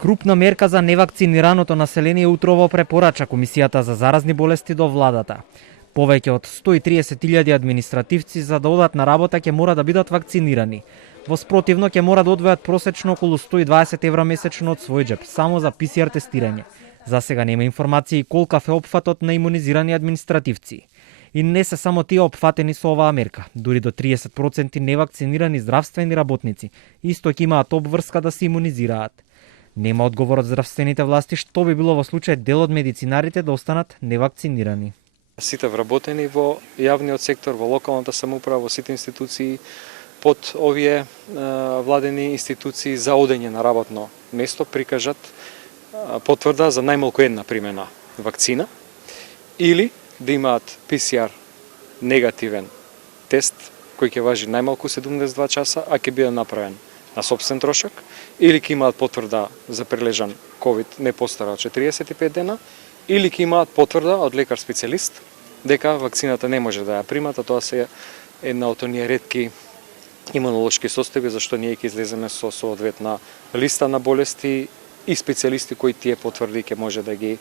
Крупна мерка за невакцинираното население утрово препорача Комисијата за заразни болести до владата. Повеќе од 130.000 административци за да одат на работа ќе мора да бидат вакцинирани. Во спротивно ќе мора да одвојат просечно околу 120 евра месечно од свој џеп, само за ПСР тестирање. За сега нема информации колкав е опфатот на имунизирани административци. И не се само тие опфатени со оваа мерка. Дури до 30% невакцинирани здравствени работници исто ќе имаат обврска да се имунизираат. Нема одговор од здравствените власти што би било во случај дел од медицинарите да останат невакцинирани. Сите вработени во јавниот сектор, во локалната самоуправа, во сите институции, под овие владени институции за одење на работно место прикажат потврда за најмалку една примена вакцина или да имаат ПСР негативен тест кој ќе важи најмалку 72 часа, а ќе биде направен на сопствен трошок, или ќе имаат потврда за прележан COVID не постара од 45 дена, или ќе имаат потврда од лекар специјалист дека вакцината не може да ја примат, а тоа се една од оние ретки имунолошки состојби зашто ние ќе излеземе со соодветна листа на болести и специјалисти кои тие потврди ќе може да ги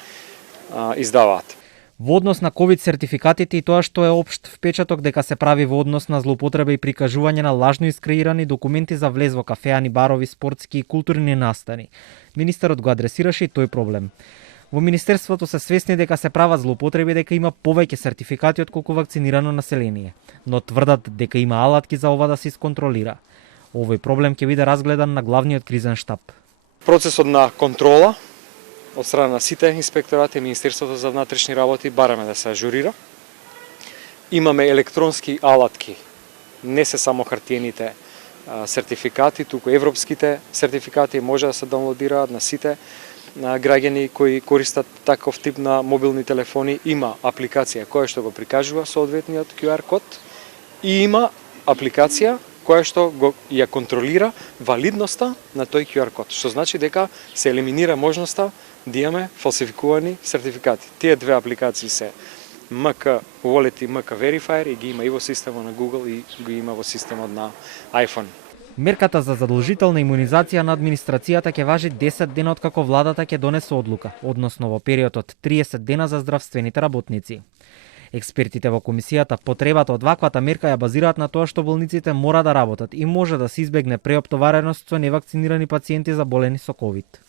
издаваат. Во однос на ковид сертификатите и тоа што е општ впечаток дека се прави во однос на злоупотреба и прикажување на лажно искреирани документи за влез во кафеани, барови, спортски и културни настани. Министерот го адресираше и тој проблем. Во Министерството се свесни дека се прават злоупотреби, дека има повеќе сертификати отколку вакцинирано население, но тврдат дека има алатки за ова да се исконтролира. Овој проблем ќе биде разгледан на главниот кризен штаб. Процесот на контрола од страна на сите инспекторати и Министерството за внатрешни работи бараме да се ажурира. Имаме електронски алатки, не се само хартиените сертификати, туку европските сертификати може да се даунлодираат на сите граѓани кои користат таков тип на мобилни телефони. Има апликација која што го прикажува соодветниот QR код и има апликација која што ја контролира валидноста на тој QR код, што значи дека се елиминира можноста да имаме фалсификувани сертификати. Тие две апликации се MK Wallet и MK Verifier и ги има и во системот на Google и ги има во системот на iPhone. Мерката за задолжителна имунизација на администрацијата ќе важи 10 дена откако владата ќе донесе одлука, односно во период од 30 дена за здравствените работници. Експертите во комисијата потребата од ваквата мерка ја базираат на тоа што болниците мора да работат и може да се избегне преоптовареност со невакцинирани пациенти заболени со COVID.